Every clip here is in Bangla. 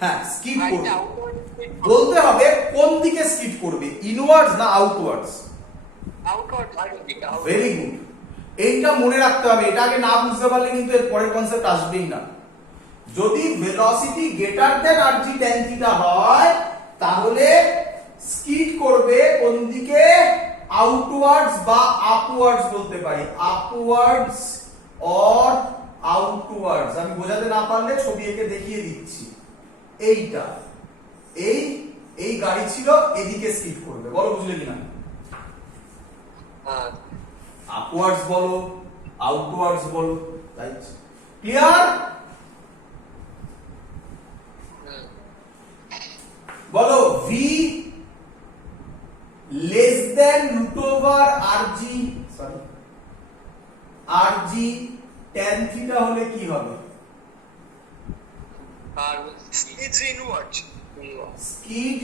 হ্যাঁ, স্কিড করবে। বলতে হবে কোন দিকে স্কিড করবে, ইনওয়ার্ডস না আউটওয়ার্ডস। ভেরি গুড, এইটা মনে রাখতে হবে। এটা আগে না বুঝতে পারলে কিন্তু এর পরের কনসেপ্ট আসবেই না। যদি velocity greater than rg tan theta হয় তাহলে স্কিড করবে কোন দিকে, আউটওয়ার্ডস বা আপওয়ার্ডস বলতে পারি, আপওয়ার্ডস অর আউটওয়ার্ডস। আমি বোঝাতে না পারলে ছবি এঁকে দেখিয়ে দিচ্ছি। এইটা এই গাড়ি ছিল, এদিকে স্কিড করবে। বলো বুঝলে কিনা? আপওয়ার্ডস বলো, আউটওয়ার্ডস বলো, রাইট? ক্লিয়ার? বলো V less than root over RG, sorry RG tan theta হলে কি হবে? It's inwards. Skid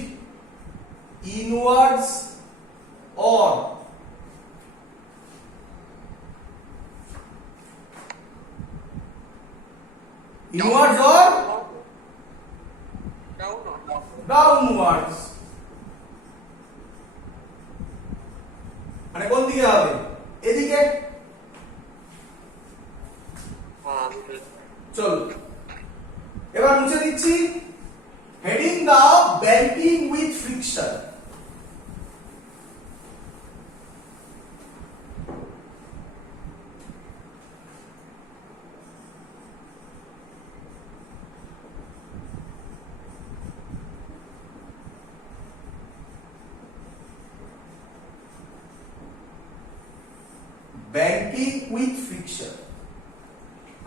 inwards or inwards or downwards. মানে কোন দিকে হবে? এদিকে। চল এবার মুছে দিচ্ছি। হেডিং দাও banking with friction. Banking with friction.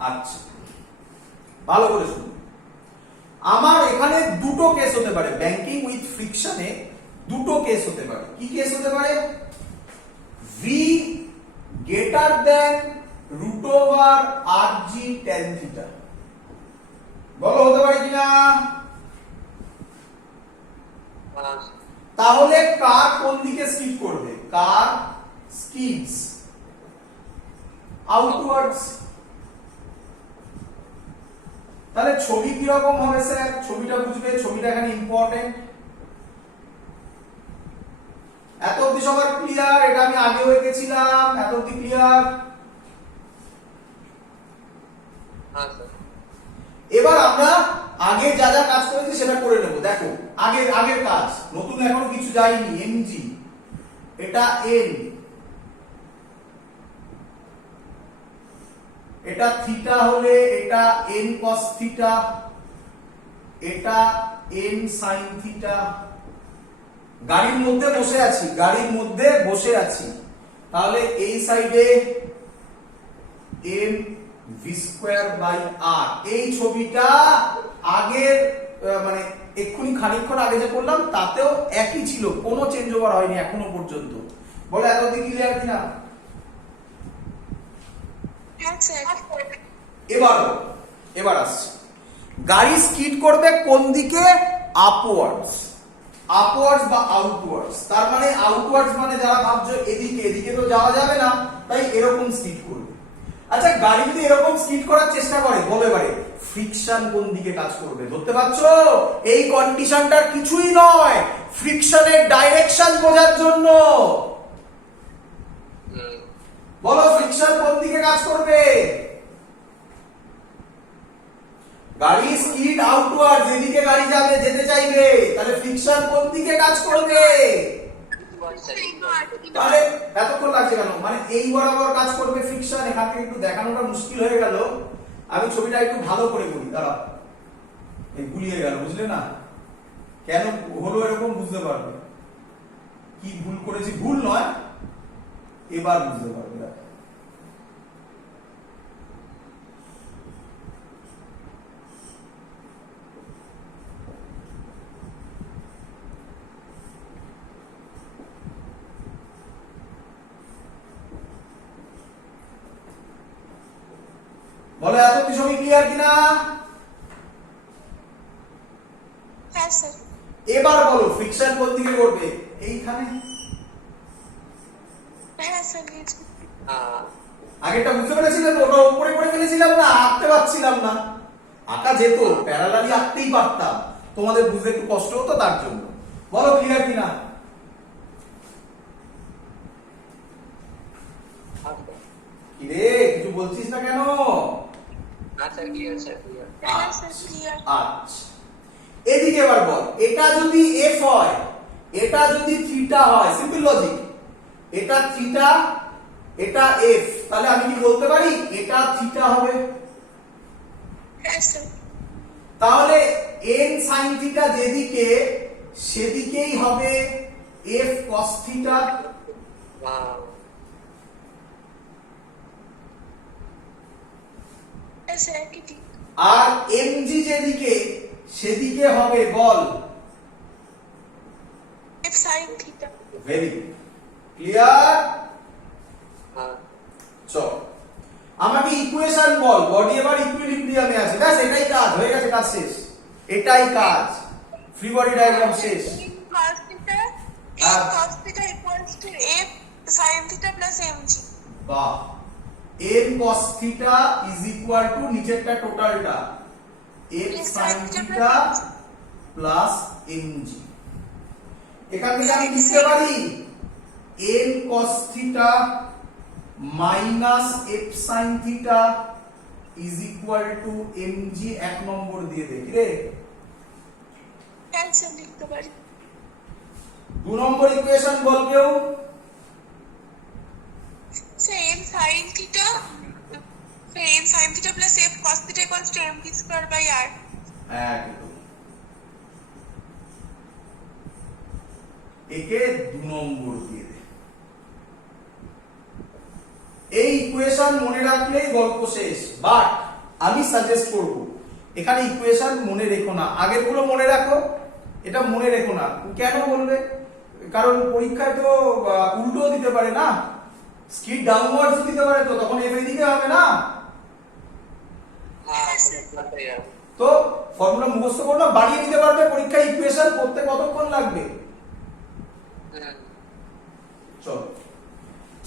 আচ্ছা, ভালো করে শুনুন। আমার এখানে দুটো কেস হতে পারে, ব্যাংকিং উইথ ফ্রিকশনে দুটো কেস হতে পারে। কি কেস হতে পারে? V greater than root over RG tan theta. বলো হতে পারে কিনা? তাহলে কার কোন দিকে স্কিড করবে? কার স্কিডস আউটওয়ার্ডস। তাহলে ছবি কি রকম হবে স্যার? ছবিটা বুঝবে, ছবিটা এখানে ইম্পর্টেন্ট। এত অবধি সবার ক্লিয়ার? এটা আমি আগেও এঁকেছিলাম, এত অবধি ক্লিয়ার? এবার আমরা আগে যা যা কাজ করেছি সেটা করে নেব। দেখো আগের কাজ, নতুন এখনো কিছু যায়নি। এমজি, এটা এন, এটা থিটা হলে এটা n cos থিটা, এটা n sin থিটা। গাড়ির মধ্যে বসে আছি, তাহলে এই সাইডে m v square by r। এই ছবিটা আগের মানে এক্ষুনি খানিকক্ষণ আগে যে করলাম তাতেও একই ছিল, কোনো চেঞ্জ ওভার হয়নি এখনো পর্যন্ত। বলে এতদিন ক্লিয়ার কিনা? এবার আসছে, গাড়ি স্কিড করবে কোন দিকে? আপওয়ার্ডস, আপওয়ার্ডস বা আউটওয়ার্ডস। তার মানে আউটওয়ার্ডস মানে যারা ভাবছো এদিকে, এদিকে তো যাওয়া যাবে না, তাই এরকম স্কিড করবে। আচ্ছা, গাড়ি যদি এরকম স্কিড করার চেষ্টা করে, বলে এবারে ফ্রিকশন কোন দিকে কাজ করবে? ধরতে পারছো? এই কন্ডিশনটার কিছুই নয়, ফ্রিকশনের ডাইরেকশন বোঝার জন্য। বলো ফ্রিকশন কোন দিকে কাজ করবে? গাড়ি স্কিড আউটওয়ার্ড, যেদিকে গাড়ি যাবে, যেতে চাইবে, তাহলে ফ্রিকশন কোন দিকে কাজ করবে? তাহলে এতক্ষণ লাগছে কেন? মানে এই বরাবর কাজ করবে ফ্রিকশন। এখান থেকে একটু দেখানোটা মুশকিল হয়ে গেল, আমি ছবিটা একটু ভালো করে বলি। দাঁড়াও, এই গুলিয়ে গেল, বুঝলে না? কেন হলো এরকম বুঝতে পারবে। কি ভুল করেছি, ভুল নয়, এবার বুঝতে পারবে। বলো এত ছবি ক্লিয়ার কিনা? হ্যাঁ স্যার। এবার বলো ফ্রিকশন কোন দিকে করবে? এইখানে। হ্যাঁ স্যার। আগেরটা বুঝতে পেরেছিলেন? ওটা উপরে করে ফেলেছিলাম না, আঁকতে পারছিলাম না। আঁকা যেত, প্যারালালি আঁকতেই পারতাম, তোমাদের বুঝতে একটু কষ্ট হতো তার জন্য। বলো ক্লিয়ার কিনা? কিরে কিছু বলছিস না কেন? Sir clear sir clear. হ্যাঁ স্যার ক্লিয়ার। আচ্ছা, এদিকে এবার বল, এটা যদি এফ হয়, এটা যদি থিটা হয়, সিম্পল লজিক, এটা থিটা, এটা এফ, তাহলে আমি কি বলতে পারি এটা থিটা হবে? হ্যাঁ স্যার। তাহলে n sin থিটা যেদিকে সেদিকেই হবে f cos থিটা। ওয়াও। হ্যাঁ স্যার কি ঠিক। আর mg যেদিকে সেদিকে হবে বল। f sin theta। Very good, clear? হ্যাঁ চল আমাকে ইকুয়েশন বল, বডি এবার ইকুইলিব্রিয়ামে আছে, ব্যাস এটাই কাজ, হয়ে গেছে, কাজ শেষ, এটাই কাজ, ফ্রি বডি ডায়াগ্রাম শেষ। cos theta হ্যাঁ। cos theta equals to f sin theta plus mg। বাহ, m cos theta is equal to নিচেরটা টোটালটা f sin theta plus mg। এখান থেকে আমি লিখতে পারি m cos theta minus f sin theta is equal to mg, এক নম্বর দিয়ে দেখি রে। হ্যাঁ স্যার লিখতে পারি। দু নম্বর ইকুয়েশন বল কেউ। Sir m sin theta plus f cos theta equals to mv square by r। একদম, একে দু নম্বর দিয়ে দে। এই ইকুয়েশন মনে রাখলেই গল্প শেষ, বাট আমি সাজেস্ট করব এখানে ইকুয়েশন মনে রেখো না, আগের গুলো মনে রাখো, এটা মনে রেখো না। কেন বলবে? কারণ পরীক্ষায় তো উল্টো দিতে পারে না, স্কিড ডাউনওয়ার্ডস দিতে পারে, তো তখন এফ এদিকে হবে না। হ্যাঁ স্যার। তো ফর্মুলা মুখস্থ করলে বাড়িয়ে দিতে পারবে, পরীক্ষায় ইকুয়েশন করতে কতক্ষণ লাগবে? চলো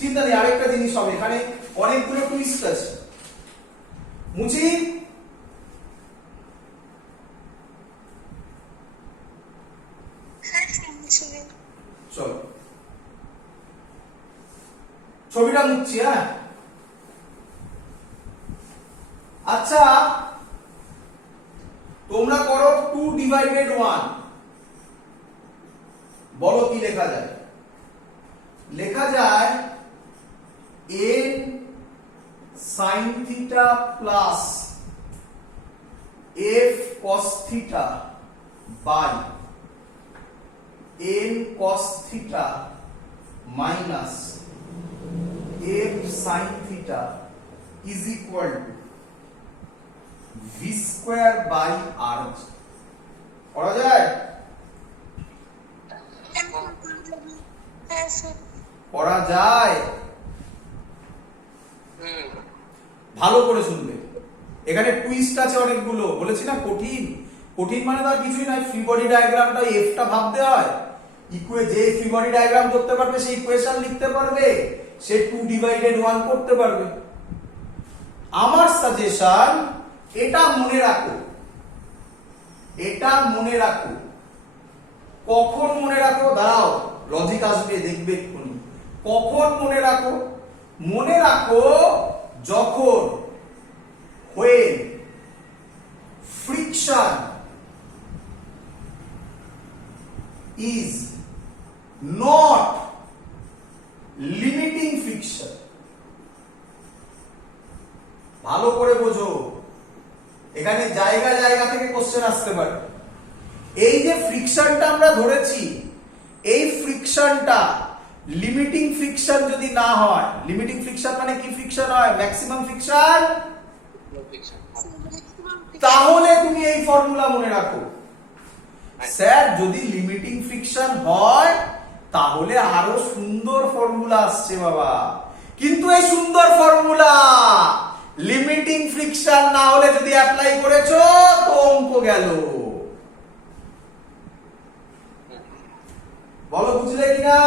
চিন্তা নেই, আরেকটা জিনিস হবে, এখানে অনেকগুলো টুইস্ট আছে। মুচি হ্যাঁ স্যার মুছে দিন। চলো ছবিটা মুছছি। হ্যাঁ আচ্ছা, তোমরা করো 2/1, বলো কি লেখা যায়? লেখা যায় n sin theta plus f cos theta by n cos theta minus f sin theta is equal to v square by r। করা যায়? হ্যাঁ স্যার। করা যায়। ভালো করে শুনবে, এখানে টুইস্ট আছে অনেকগুলো, বলেছি না কঠিন। কঠিন মানে তার কিছুই নাই, ফ্রি বডি ডায়াগ্রামটা এফটা ভাবতে হয়, যে ফ্রি বডি ডায়াগ্রাম করতে পারবে সে ইকুয়েশন লিখতে পারবে, সে 2/1 করতে পারবে। আমার সাজেশন এটা মনে রাখো, এটা মনে রাখো। কখন মনে রাখো? দাঁড়াও, লজিক আসবে, দেখবে এক্ষুনি। কখন মনে রাখো? মনে রাখো যখন when friction is not limiting friction। ভালো করে বোঝো, এখানে জায়গা জায়গা থেকে কোশ্চেন আসতে পারে। এই যে ফ্রিকশনটা আমরা ধরেছি, এই ফ্রিকশনটা লিমিটিং ফ্রিকশন যদি না হয়, লিমিটিং ফ্রিকশন মানে কি ফ্রিকশন হয়? Maximum friction. তাহলে তুমি এই ফর্মুলা মনে রাখো। স্যার যদি লিমিটিং ফ্রিকশন হয় তাহলে আরো সুন্দর ফর্মুলা আসছে বাবা, কিন্তু এই সুন্দর ফর্মুলা লিমিটিং ফ্রিকশন না হলে যদি অ্যাপ্লাই করেছো তো অঙ্ক গেল। বলো বুঝলে কিনা?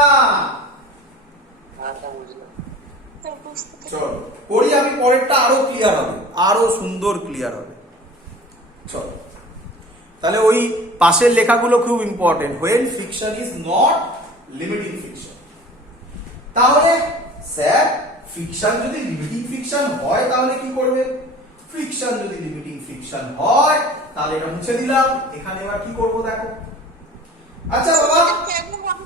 চলো করি, আমি পরেরটা আরো ক্লিয়ার হবে, আরো সুন্দর ক্লিয়ার হবে। চলো তাহলে ওই পাশের লেখাগুলো খুব important. When friction is not limiting friction. তাহলে স্যার ফ্রিকশন যদি লিমিটিং ফ্রিকশন হয় তাহলে কি করবে? ফ্রিকশন যদি লিমিটিং ফ্রিকশন হয় তাহলে এটা মুছে দিলাম। এখানে এবার কি করব দেখো। আচ্ছা বাবা, কেন হবে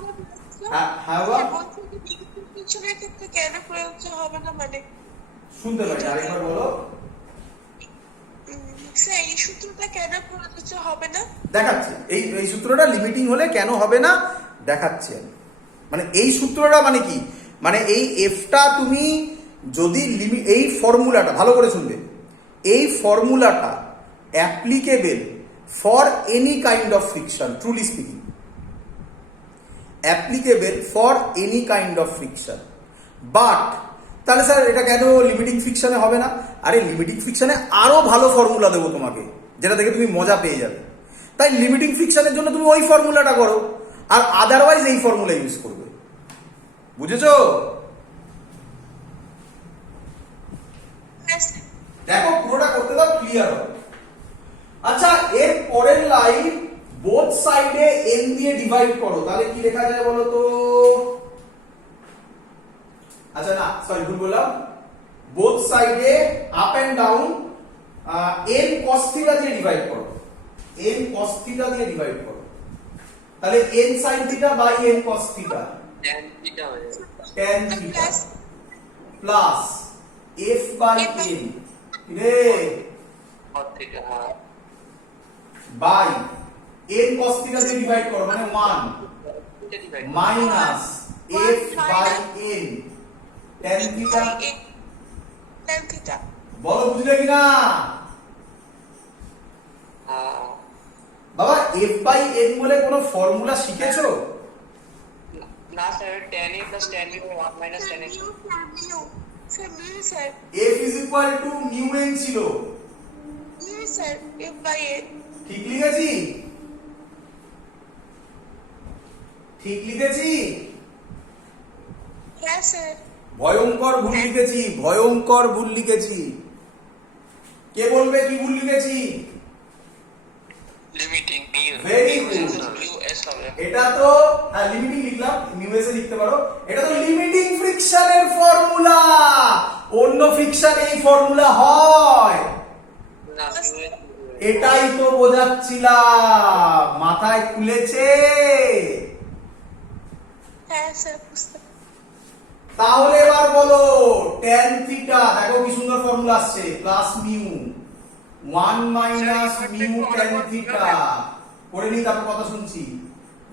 না? হ্যাঁ বাবা, বলছি যে লিমিটিং ফ্রিকশনের ক্ষেত্রে কেন প্রযোজ্য হবে না, মানে শুনতে পাই আরেকবার বলো। স্যার এই সূত্রটা কেন প্রযোজ্য হবে না? দেখাচ্ছি এই এই সূত্রটা লিমিটিং হলে কেন হবে না দেখাচ্ছি আমি। মানে এই সূত্রটা মানে কি, মানে এই এফটা তুমি যদি এই ফর্মুলাটা ভালো করে শুনবে, এই ফর্মুলাটা applicable for any kind of friction, truly speaking applicable for any kind of friction. But তাহলে স্যার এটা কেন লিমিটিং ফ্রিকশনে হবে না? আরে লিমিটিং ফ্রিকশনে আরো ভালো ফর্মুলা দেবো তোমাকে, যেটা থেকে তুমি মজা পেয়ে যাবে। তাই লিমিটিং ফ্রিকশনের জন্য তুমি ওই ফর্মুলাটা করো, আর আদারওয়াইজ এই ফর্মুলা ইউজ করবে। বুঝেছো? হ্যাঁ স্যার। দেখো পুরোটা করতে দাও, ক্লিয়ার হবে। আচ্ছা এর পরের লাইন, বোথ সাইডে n দিয়ে ডিভাইড করো, তাহলে কি লেখা যায় বলো তো? আচ্ছা না সরি ভুল বললাম, বোথ সাইডে up and down n cos theta দিয়ে ডিভাইড করো, n cos থিটা দিয়ে ডিভাইড করো। তাহলে n sin theta by n cos theta, tan theta হয়ে যাবে। tan theta plus plus f by n রে cos theta, হ্যাঁ। বাই n cos থিটা দিয়ে ডিভাইড করো, মানে 1 এটা divide করো। Minus f by n tan theta. tan theta. বলো বুঝলে কিনা হ্যাঁ। বাবা? f বাই n বলে কোনো ফর্মুলা শিখেছো? না sir, tan a plus tan b by 1 minus tan a। Mu sir, mu sir, mu sir, f is equal to mu n ছিল, mu sir, f by n। ঠিক লিখেছি? ঠিক লিখেছি? হ্যাঁ স্যার। ভয়ঙ্কর ভুল লিখেছি, ভয়ঙ্কর ভুল লিখেছি। কে বলবে কি ভুল লিখেছি? Limiting mu Very good. Mu s হবে। এটা তো লিমিটিং লিখলাম, মিউএস এ লিখতে পারো। এটা তো লিমিটিং ফ্রিকশনের ফর্মুলা, অন্য ফ্রিকশন এই ফর্মুলা হয়। না মিউ s। এটাই তো বোঝাচ্ছিলাম, মাথায় খুলেছে? হ্যাঁ স্যার, বুঝতে তাহলে এবার বলো tan থিটা, দেখো কি সুন্দর ফর্মুলা আসছে, plus mu 1 minus mu tan theta. করে নি তারপর কথা শুনছি,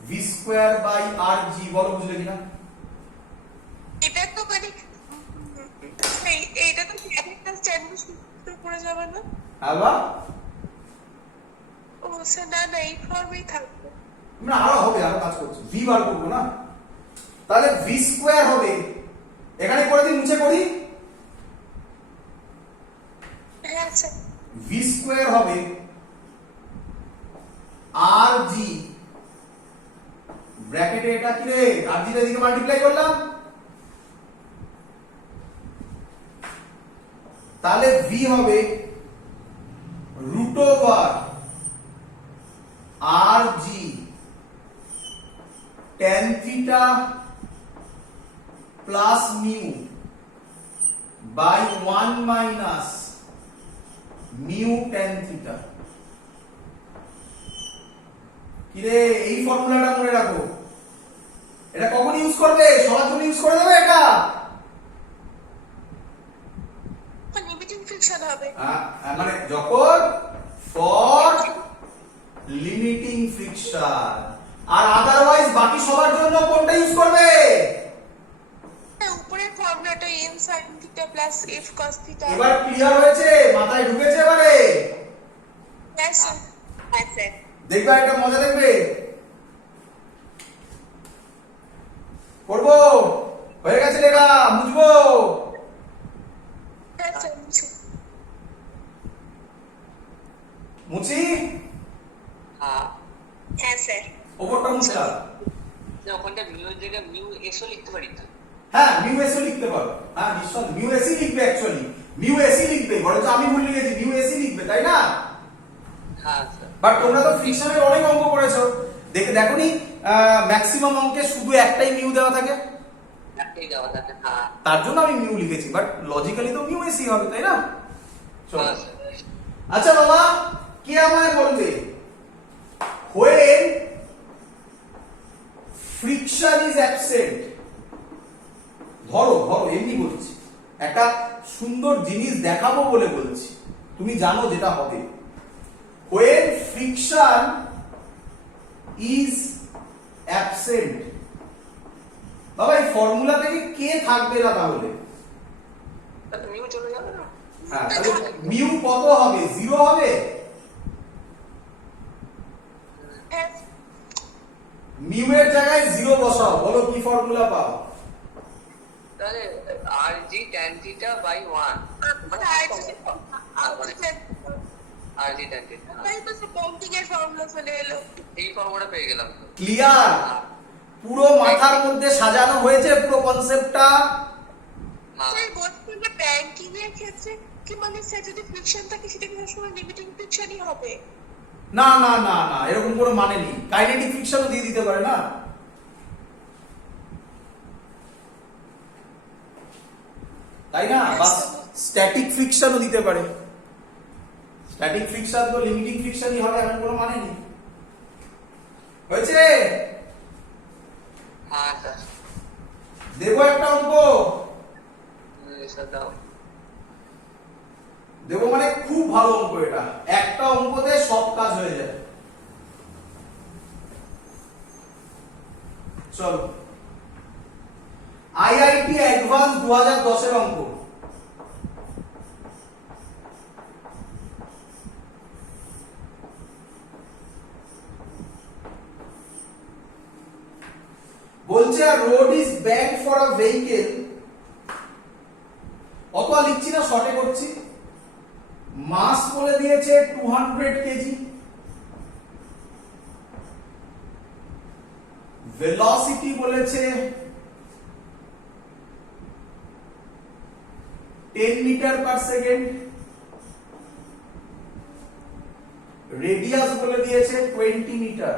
v স্কয়ার বাই আর জি। বলো বুঝলে কিনা? এটা তো মানে এইটা তো ক্যাপিটাল tan সূত্র পড়ে যাবে না? হ্যাঁ বা? ও স্যার, না না, এই ফর্মেই থাকবে। না আরো হবে, আরো কাজ করছি, v বার করবো না। তাহলে v স্কয়ার হবে, এখানে করে দিই, মুছে করি, হ্যাঁ স্যার। v স্কয়ার হবে আর জি ব্র্যাকেটে, এটা কি রে, আর জি এদিকে মাল্টিপ্লাই করলাম, তাহলে v হবে root over r g tan theta plus mu by 1 minus mu tan theta. কিরে এই ফর্মুলাটা মনে রাখো, এটা কখন ইউজ করবে? সবার জন্য ইউজ করে দেবে এটা। লিমিটিং ফ্রিকশন হবে। মানে যখন ফর লিমিটিং ফ্রিকশন, আর আদারওয়াইজ বাকি সবার জন্য কোনটা ইউজ করবে? উপরের ফর্মুলাটা n sin theta plus f cos theta. এবার ক্লিয়ার হয়েছে, মাথায় ঢুকেছে এবারে? হ্যাঁ স্যার। হ্যাঁ স্যার। দেখবে একটা মজা, দেখবে করবো, হয়ে গেছে লেখা, বুঝবো? হ্যাঁ স্যার, মুছি? হ্যাঁ। হ্যাঁ স্যার। ওপরটা মুছলাম। না ওখানটা মিউ এর জায়গায় মিউ s ও লিখতে পারি তো। হ্যাঁ মিউ এস লিখতে পারো, হ্যাঁ নিশ্চয় মিউ এসই লিখবে, অ্যাকচুয়ালি মিউ এসই লিখবে, বরঞ্চ আমি ভুল লিখেছি, মিউ এসই লিখবে, তাই না? হ্যাঁ স্যার। বাট তোমরা তো ফ্রিকশনের অনেক অঙ্ক করেছো, দেখোনি ম্যাক্সিমাম অঙ্কে শুধু একটাই মিউ দেওয়া থাকে, একটাই দেওয়া থাকে। হ্যাঁ তার জন্য আমি মিউ লিখেছি, বাট লজিক্যালি তো মিউ এসি হবে, তাই না? চলো। হ্যাঁ স্যার। আচ্ছা বাবা, কে আমায় বলবে when friction is absent, ধরো এমনি বলছি, একটা সুন্দর জিনিস দেখাবো বলে বলছি, তুমি জানো যেটা হবে। when friction is absent, বাবা এই ফর্মুলা থেকে কে থাকবে না তাহলে? তাহলে মিউ চলে যাবে না? হ্যাঁ, তাহলে মিউ কত হবে? 0 হবে? হ্যাঁ মিউ এর জায়গায় 0 বসাও, বলো কি ফর্মুলা পাও? তাহলে RG tan theta by 1 মানে RG tan theta। ব্যাংকিং এর ফর্মুলা চলে এলো। এই ফর্মুলা পেয়ে গেলাম। ক্লিয়ার? পুরো মাথার মধ্যে সাজানো হয়েছে পুরো কনসেপ্টটা। হ্যাঁ স্যার বলছি যে ব্যাংকিং এর ক্ষেত্রে কি মানে স্যার যদি ফ্রিকশন থাকে সেটা কি সবসময় লিমিটিং ফ্রিকশনই হবে? না না না না, এরকম কোনো মানে নেই, কাইনেটিক ফ্রিকশনও দিয়ে দিতে পারে না, তাই না? বা স্ট্যাটিক ফ্রিকশনও দিতে পারে। স্ট্যাটিক ফ্রিকশন তো লিমিটিং ফ্রিকশনই হবে এমন কোনো মানে নেই। হয়েছে? হ্যাঁ স্যার। দেবো একটা অঙ্ক? স্যার দাও। দেবো মানে খুব ভালো অঙ্ক এটা, একটা অঙ্কতে সব কাজ হয়ে যায়। চলো, আইআইটি অ্যাডভান্স 2010 এর অঙ্ক। বলছে road is bad for a vehicle, অত লিখছি না, শর্টে করছি। মাস বলে দিয়েছে 200 কেজি, ভেলোসিটি বলেছে 10 মিটার পার সেকেন্ড, রেডিয়াস বলে দিয়েছে 20 metre.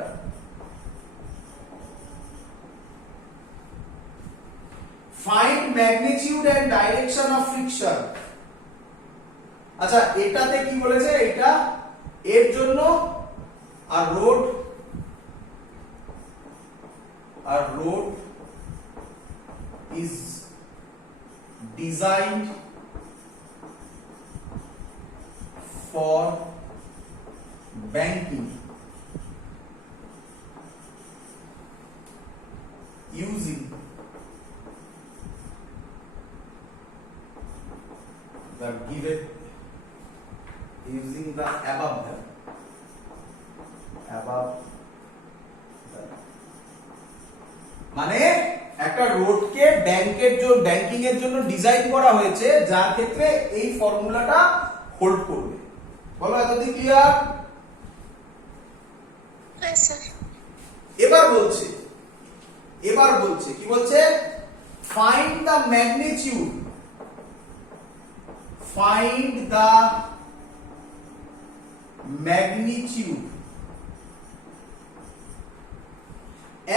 Find magnitude and direction of friction. আচ্ছা, এটাতে কি বলেছে? এটা এর জন্য, আর road is designed for banking using the given, using the above the মানে একটা রোডকে ব্যাংকিং এর জন্য ডিজাইন করা হয়েছে, যার ক্ষেত্রে এই ফর্মুলাটা হোল্ড করবে। বলো এতদিন ক্লিয়ার? হ্যাঁ স্যার। এবার বলছে কি বলছে? Find the magnitude,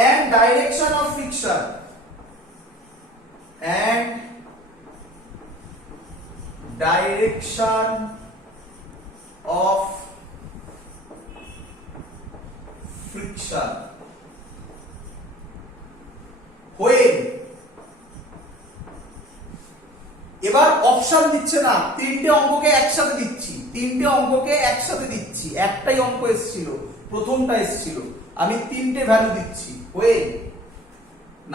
and direction of friction, when, এবার অপশন দিচ্ছে না, তিনটে অঙ্ককে একসাথে দিচ্ছি, একটাই অঙ্ক এসেছিল, প্রথমটা এসেছিল, আমি তিনটে ভ্যালু দিচ্ছি। when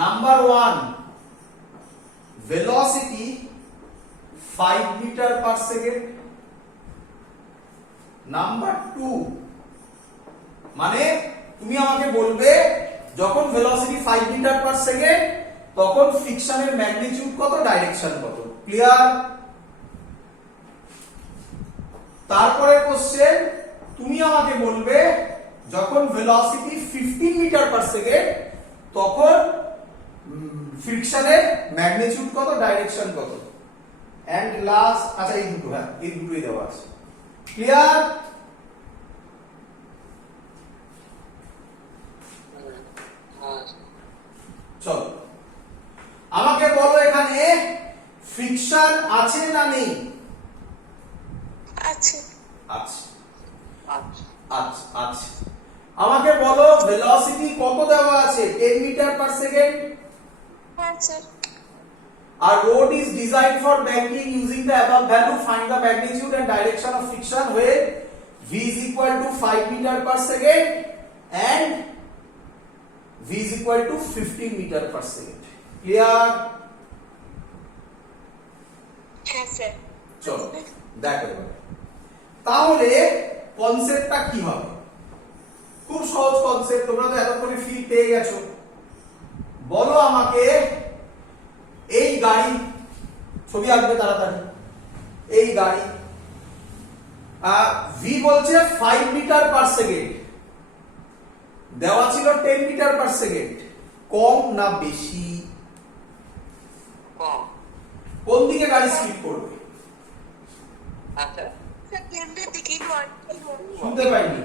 number 1 velocity 5 metre per second, number 2 মানে তুমি আমাকে বলবে যখন ভেলোসিটি 5 মিটার পার সেকেন্ড তখন ফ্রিকশনের ম্যাগনিটিউড কত, ডাইরেকশন কত। ক্লিয়ার? তারপরে কোশ্চেন, তুমি আমাকে বলবে যখন ভেলোসিটি 15 মিটার পার সেকেন্ড তখন ফ্রিকশনের ম্যাগনিটিউড কত, ডাইরেকশন কত। এন্ড লাস্ট, আচ্ছা এই দুটো, হ্যাঁ এই দুটোই দেওয়া আছে। ক্লিয়ার? নেই? আচ্ছা আচ্ছা আচ্ছা আচ্ছা আচ্ছা আমাকে বলো ভেলোসিটি কত দেওয়া আছে? 10 মিটার পার সেকেন্ড। হ্যাঁ sir A road is designed for banking using the above value. Find the magnitude and direction of friction when v is equal to 5 meter per second and v is equal to 15 meter per second. Clear? হ্যাঁ স্যার চলো দেখো এবার। তাহলে কনসেপ্টটা কি হবে? খুব সহজ কনসেপ্ট, তোমরা তো এতক্ষণে ফিল পেয়ে গেছো। বলো আমাকে এই গাড়ি, ছবি আঁকবে তাড়াতাড়ি। এই গাড়ি ভি বলছে 5 মিটার পার সেকেন্ড, দেওয়া ছিল 10 মিটার পার সেকেন্ড। কম না বেশি? কম। কোন দিকে গাড়ি স্পিড করবে? আচ্ছা স্যার কেন্দ্রের দিকেই শুনতে পাইনি।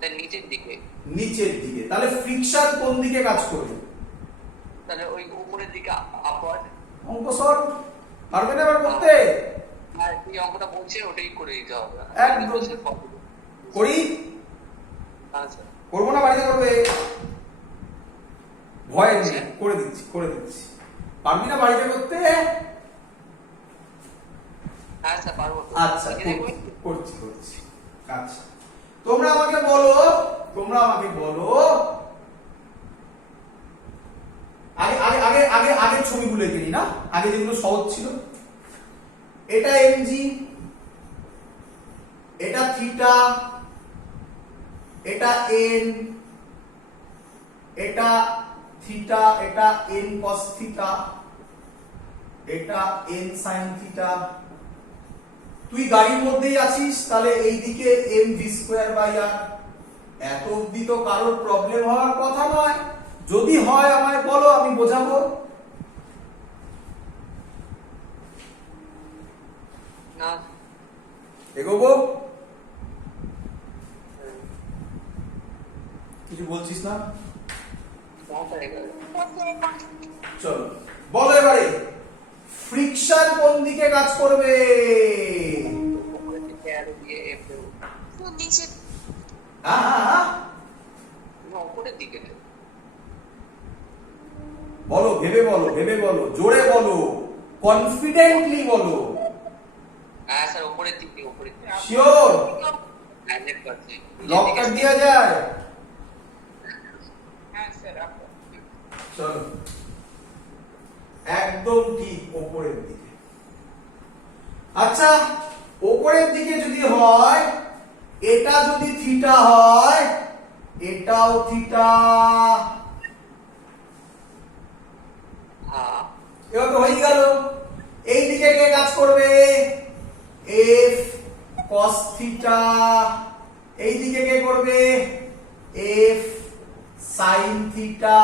তাহলে নিচের দিকে, নিচের দিকে। তাহলে ফ্রিকশন কোন দিকে কাজ করবে? তাহলে ওই উপরের দিকে আপওয়ার্ড। অঙ্ক সলভ পারবে না এবার করতে? আর এই অঙ্কটা বলছে ওটাই করে দিতে হবে। একদম। করি? আচ্ছা করবো না, বাড়িতে করবে? ভয় নেই, করে দিচ্ছি করে দিচ্ছি। পারবি না বাড়িতে করতে? হ্যাঁ স্যার পারবো। আচ্ছা লিখে দেখবেন? করছি করছি। আচ্ছা তোমরা আমাকে বলো, তোমরা আমাকে বলো আগে আগে আগে আগে আগের ছবিগুলো এঁকে নি না, আগে যেগুলো সহজ ছিল। এটা এমজি, এটা থিটা, এটা এন, এটা থিটা, এটা এন কস থিটা, এটা এন সাইন থিটা। তুই গাড়ির মধ্যেই আছিস, তাহলে এইদিকে এম ভি স্কোয়ার বাই আর। এত অব্দি তো কারোর প্রবলেম হওয়ার কথা নয়। যদি হয় আমায় বলো, আমি বোঝাবো। না এগোবো? কিছু বলছিস না? না স্যার এবারে চলো বলো এবারে ফ্রিকশন কোন দিকে কাজ করবে? উপরের দিকে অ্যারো দিয়ে এফ দেবো। নিচে হ্যাঁ হ্যাঁ হ্যাঁ না উপরের দিকে দেবো। বলো, ভেবে বলো, ভেবে বলো, জোরে বলো, কনফিডেন্টলি বলো। হ্যাঁ স্যার উপরের দিকে, উপরের দিকে। শিওর? 100%। লক কাট দেওয়া যায়? হ্যাঁ স্যার আপনার। চলো একদম ঠিক, ওপরের দিকে। আচ্ছা ওপরের দিকে যদি হয়, এটা যদি থিটা হয়, এটাও থিটা। হ্যাঁ এবার তো হয়ে গেল। এই দিকে কে কাজ করবে? F cos theta. এই দিকে কে করবে? F sine theta.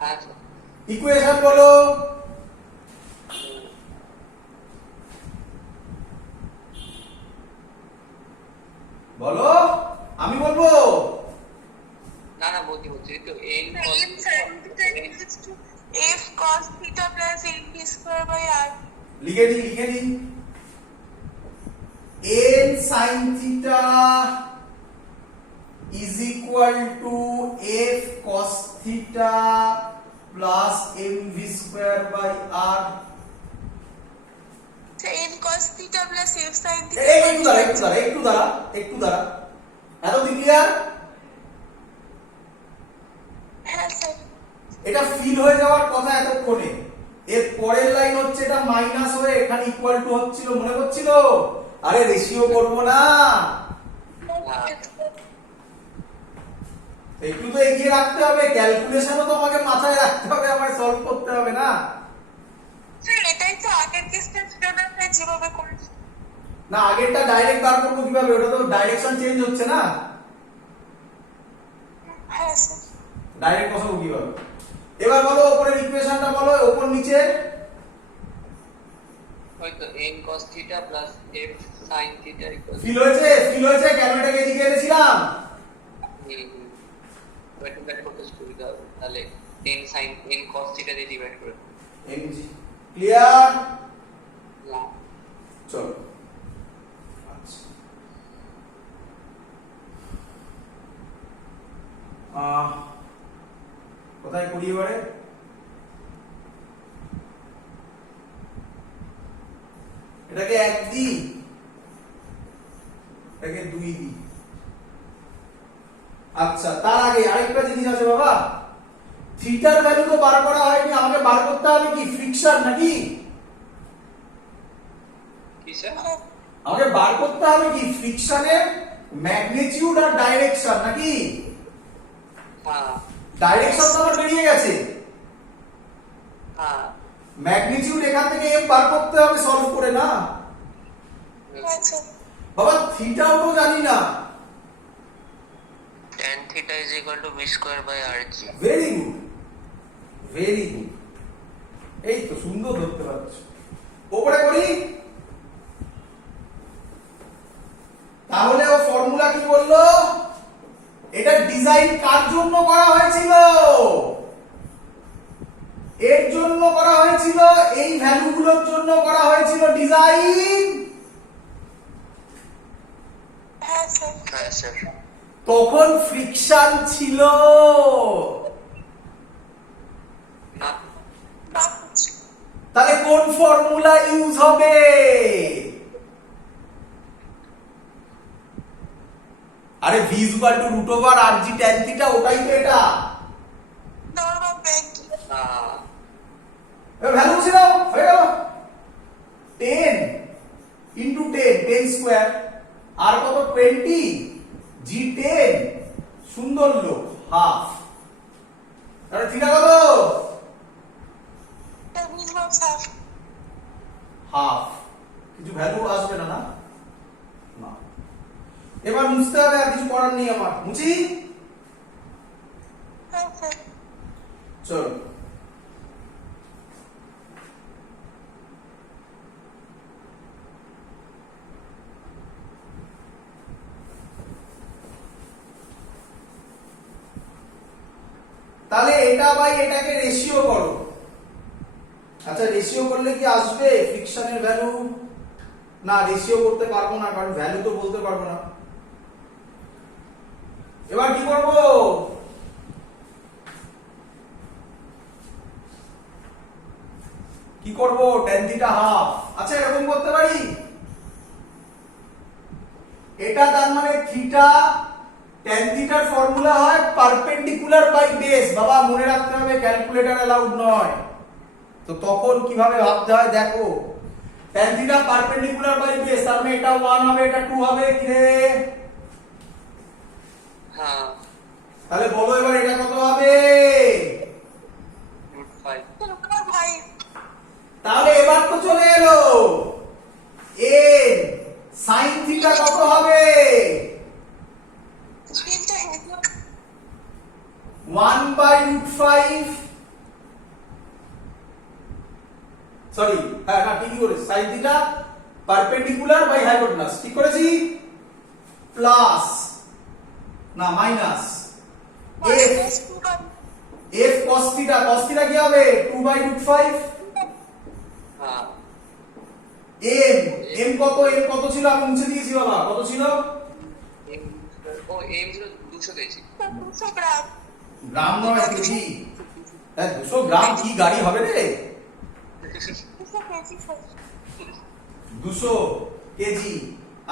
হ্যাঁ স্যার। ইকুয়েশন বলো। বলো, আমি বলবো? না না বলছি বলছি তো N n sin theta equals to f cos theta plus n b square by r. লিখে দিই লিখে দিই। n sin theta is equal to f cos theta plus mv square by r. So n cos theta plus f sin theta. একটু দাঁড়া একটু দাঁড়া একটু দাঁড়া একটু দাঁড়া। এতদিন ক্লিয়ার? হ্যাঁ স্যার এটা ফিল হয়ে যাওয়ার কথা এতক্ষণে। এর পরের লাইন হচ্ছে এটা মাইনাস হয়ে এখানে ইকুয়াল টু হচ্ছিল, মনে করছিল? আরে রেশিও করব না, একটু তো এগিয়ে রাখতে হবে। ক্যালকুলেশনও তো আমাকে মাথায় রাখতে হবে, আমায় সলভ করতে হবে না? স্যার এটাই তো আগের কেসটা ছিল না স্যার, যেভাবে করেছি। না আগেরটা ডাইরেক্ট বার করবো কিভাবে? ওটা তো ডাইরেকশন চেঞ্জ হচ্ছে না। হ্যাঁ স্যার ডাইরেক্ট বসাবো কিভাবে? এবার বলো উপরের ইকুয়েশনটা বলো, উপর নিচে। ওই তো n cos theta plus f sin theta equals fill হয়েছে? ফিল হয়েছে? ক্যালকুলেটরকে এদিকে এনেছিলাম। ওয়েট ব্যাক করতে সুবিধা হবে তাহলে n sin n cos theta দিয়ে ডিভাইড করে mg ক্লিয়ার না চলো আচ্ছা কোথায় করি এবারে এটাকে 1 দি এটাকে 2 দি আচ্ছা তার আগে আরেকটা জিনিস আছে বাবা থিটার ভ্যালু তো বার করা হয়নি আমাকে বার করতে হবে কি ফ্রিকশন নাকি কি স্যার আমাকে বার করতে হবে কি ফ্রিকশনের ম্যাগনিটিউড আর ডাইরেকশন নাকি হ্যাঁ ডাইরেকশন তো আমার বেরিয়ে গেছে হ্যাঁ ম্যাগনিটিউড এখান থেকে m বার করতে হবে সলভ করে না আচ্ছা বাবা থিটাও তো জানি না tan theta is equal to b square by rg very good very good এই তো সুন্দর ধরতে পারছো ওপরে করি তাহলে ও ফর্মুলা কি বললো এটা ডিজাইন কার জন্য করা হয়েছিল এর জন্য করা হয়েছিল এই ভ্যালুগুলোর জন্য করা হয়েছিল ডিজাইন হ্যাঁ স্যার হ্যাঁ স্যার তখন ফ্রিকশন ছিল না তাহলে কোন ফর্মুলা ইউজ হবে আরে v equal to root over rg tan theta ওটাই তো এটা নরমাল ব্যাংক হ্যাঁ এবার ভ্যালু বসে দাও হয়ে গেল 10 ইনটু 10 10 স্কয়ার আর কত 20 g 10 সুন্দর লোক হাফ তাহলে থিটা কত মিনিমাম স্যার হাফ কিছু ভ্যালু আসবে না না না এবার মুছতে হবে আর কিছু করার নেই আমার মুছি হ্যাঁ স্যার চলো তাহলে এটা বাই এটাকে রেশিও করো আচ্ছা রেশিও করলে কি আসবে ফ্রিকশনের ভ্যালু না রেশিও করতে পারবো না কারণ ভ্যালু তো বলতে পারবো না এবার কি করব কি করব tan থিটা হাফ আচ্ছা এরকম করতে পারি এটা তার মানে থিটা tan থিটার ফর্মুলা হয় পারপেন্ডিকুলার বাই বেস বাবা মনে রাখতে হবে ক্যালকুলেটর অ্যালাউড নয় তো তখন কিভাবে ভাবতে হয় দেখো tan theta perpendicular by base তার মানে এটা 1 হবে এটা 2 হবে কি রে হ্যাঁ তাহলে বলো এবার এটা কত হবে √5 ভাই তাহলে এবার তো চলে এলো n sin থিটা কত হবে স্ক্রিনটা হেডলাম 1 বাই √5 সরি হ্যাঁ না ঠিকই করেছি sin theta perpendicular by hypotenuse ঠিক করেছি প্লাস না minus f f cos theta কি হবে 2 বাই √5 হ্যাঁ m কত ছিল আমি মুছে দিয়েছি বাবা কত ছিল ও m ছিল 200 কেজি 200 গ্রাম গ্রাম নয় কেজি হ্যাঁ 200 গ্রাম কি গাড়ি হবে রে 200 কেজি স্যার 200 কেজি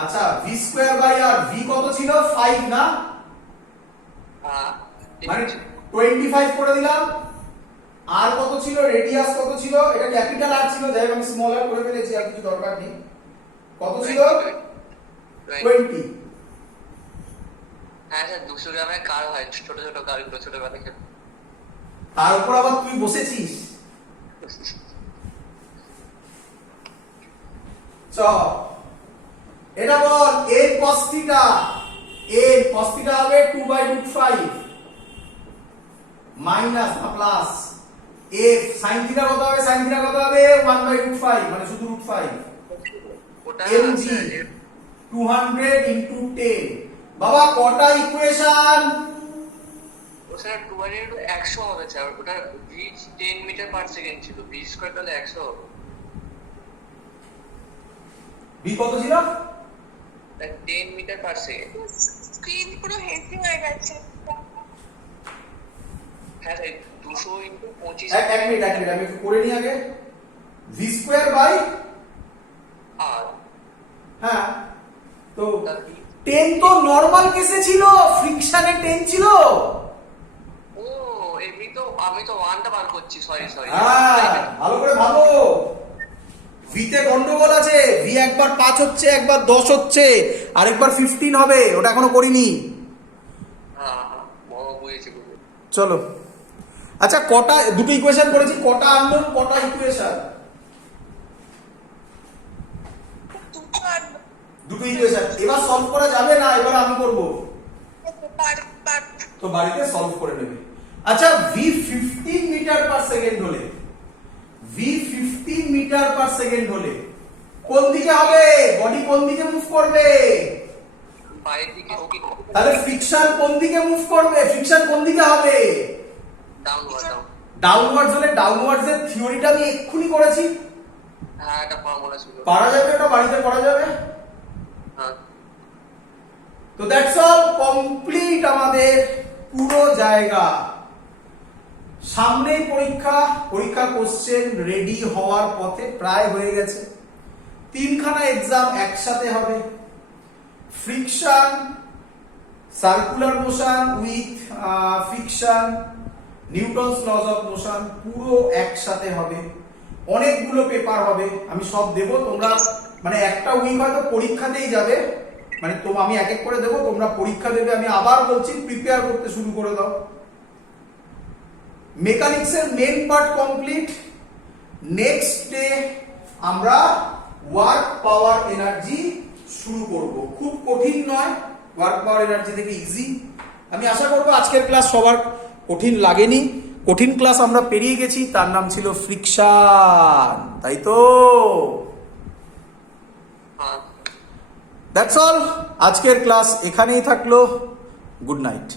আচ্ছা v square by r v কত ছিল 5 না হ্যাঁ মানে 25 করে দিলাম আর কত ছিল রেডিয়াস কত ছিল এটা ক্যাপিটাল আর ছিল যাই হোক আমি স্মল আর করে ফেলেছি আর কিছু দরকার নেই কত ছিল 20 হ্যাঁ স্যার 200 গ্রামের কার হয় ছোট ছোট কারগুলো ছোটবেলায় খেলতো তার উপর আবার তুই বসেছিস চ এটা বল a cos থিটা হবে 2 বাই √5 মাইনাস না প্লাস f sin থিটা কত হবে 1 বাই √5 মানে শুধু √5 ওটা mg 200 ইনটু 10 বাবা কটা ইকুয়েশন স্যার 100 হবে স্যার, ওটা ভি 10 মিটার পার সেকেন্ড ছিল, ভি স্কয়ার তাহলে 100 হবে। ভি কত ছিল? 10 মিটার পার সেকেন্ড। স্ক্রিন পুরো হেভি হয়ে গেছে। হ্যাঁ স্যার 200 ইন্টু 25 এক মিনিট আমি একটু করে নিই আগে। ভি স্কয়ার বাই আর হ্যাঁ, তো তার ভি 10 তো নরমাল কেসে ছিল, ফ্রিকশনে 10 ছিল। ও এমনি তো আমি তো 1টা বার করছি, সরি হ্যাঁ, ভালো করে ভাবো। ভিতে গন্ডগোল আছে, ভি একবার 5 হচ্ছে, একবার 10 হচ্ছে, আরেকবার 15 হবে, ওটা এখনো করিনি। হ্যাঁ বড় বুঝেছি। চলো, আচ্ছা কটা, দুটো ইকুয়েশন করেছি, কটা আননোন, কটা ইকুয়েশন? দুটো আর দুটো ইকুয়েশন। এবার সলভ করা যাবে না, এবার আমি করব। বার তো বাড়িতে সলভ করে নেবে। আচ্ছা ভি 15 মিটার পার সেকেন্ড হলে, ভি 15 মিটার পার সেকেন্ড হলে কোন দিকে হবে? বডি কোন দিকে মুভ করবে? বাইরের দিকে ওকে তাহলে ফ্রিকশন কোন দিকে মুভ করবে? ফ্রিকশন কোন দিকে হবে? ডাউনওয়ার্ড। ডাউনওয়ার্ডস হলে ডাউনওয়ার্ডস এর থিওরিটা আমি এক্ষুনি করেছি। হ্যাঁ এটা ফর্মুলা ছিল। পারা যাবে, ওটা বাড়িতে করা যাবে। হ্যাঁ তো দ্যাটস অল, কমপ্লিট আমাদের পুরো জায়গা। সামনেই পরীক্ষা কোশ্চেন রেডি হওয়ার পথে, প্রায় হয়ে গেছে। 3খানা এক্সাম একসাথে হবে। Friction, circular motion with friction, Newton's lodge of motion, পুরো একসাথে হবে। অনেকগুলো পেপার হবে, আমি সব দেব। তোমরা মানে একটা উইক হয়তো পরীক্ষাতেই যাবে, মানে আমি এক এক করে দেবো, তোমরা পরীক্ষা দেবে। আমি আবার বলছি, প্রিপেয়ার করতে শুরু করে দাও। মেকানিক্সের main part complete. Next day আমরা ওয়ার্ক পাওয়ার এনার্জি শুরু করব। খুব কঠিন নয়, ওয়ার্ক পাওয়ার এনার্জি থেকে ইজি। আমি আশা করব আজকের ক্লাস সবার কঠিন লাগেনি। কঠিন ক্লাস আমরা পেরিয়ে গেছি, তার নাম ছিল ফ্রিকশন, তাই তো? হ্যাঁ দ্যাটস অল, আজকের ক্লাস এখানেই থাকলো। Good night.